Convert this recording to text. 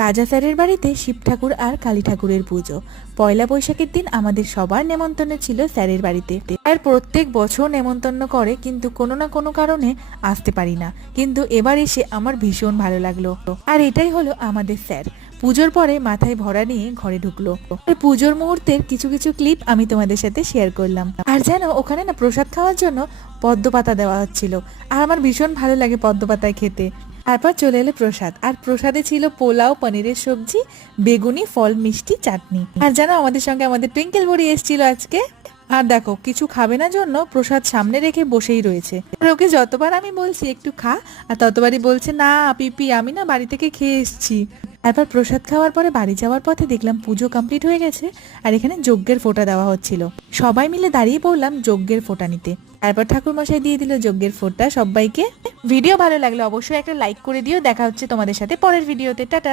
রাজা স্যারের বাড়িতে শিব ঠাকুর আর কালী ঠাকুরের পুজো। পয়লা বৈশাখের দিন আমাদের সবার নেমন্তন্ন ছিল স্যারের বাড়িতে। আর প্রত্যেক বছর নেমন্তন্ন করে, কিন্তু কোনো না কোনো কারণে আসতে পারি না। কিন্তু এবার এসে আমার ভীষণ ভালো লাগলো। আর এটাই হলো আমাদের স্যার। পুজোর পরে মাথায় ভরা নিয়ে ঘরে ঢুকলো। আর পুজোর মুহূর্তের কিছু কিছু ক্লিপ আমি তোমাদের সাথে শেয়ার করলাম। আর জানো, ওখানে না প্রসাদ খাওয়ার জন্য পদ্ম পাতা দেওয়া হচ্ছিল, আর আমার ভীষণ ভালো লাগে পদ্ম পাতায় খেতে। তারপর চলে এলো প্রসাদ, আর প্রসাদে ছিল পোলাও, পনিরের সবজি, বেগুনি, ফল, মিষ্টি, চাটনি। আর জানো, আমাদের সঙ্গে আমাদের টুইঙ্কেল বুড়ি এসেছিল আজকে। আর দেখো, কিছু খাবে না জন্য প্রসাদ সামনে রেখে বসেই রয়েছে। আর ওকে যতবার আমি বলছি একটু খা, আর ততবারই বলছে না পিপি, আমি না বাড়ি থেকে খেয়ে এসেছি। তারপর প্রসাদ খাওয়ার পরে বাড়ি যাওয়ার পথে দেখলাম পুজো কমপ্লিট হয়ে গেছে, আর এখানে যজ্ঞের ফোঁটা দেওয়া হচ্ছিল। সবাই মিলে দাঁড়িয়ে পড়লাম যজ্ঞের ফোঁটা নিতে। তারপর ঠাকুর মশাই দিয়ে দিল যজ্ঞের ফোঁটা সবাইকে। ভিডিও ভালো লাগলে অবশ্যই একটা লাইক করে দিও। দেখা হচ্ছে তোমাদের সাথে পরের ভিডিওতে। টাটা।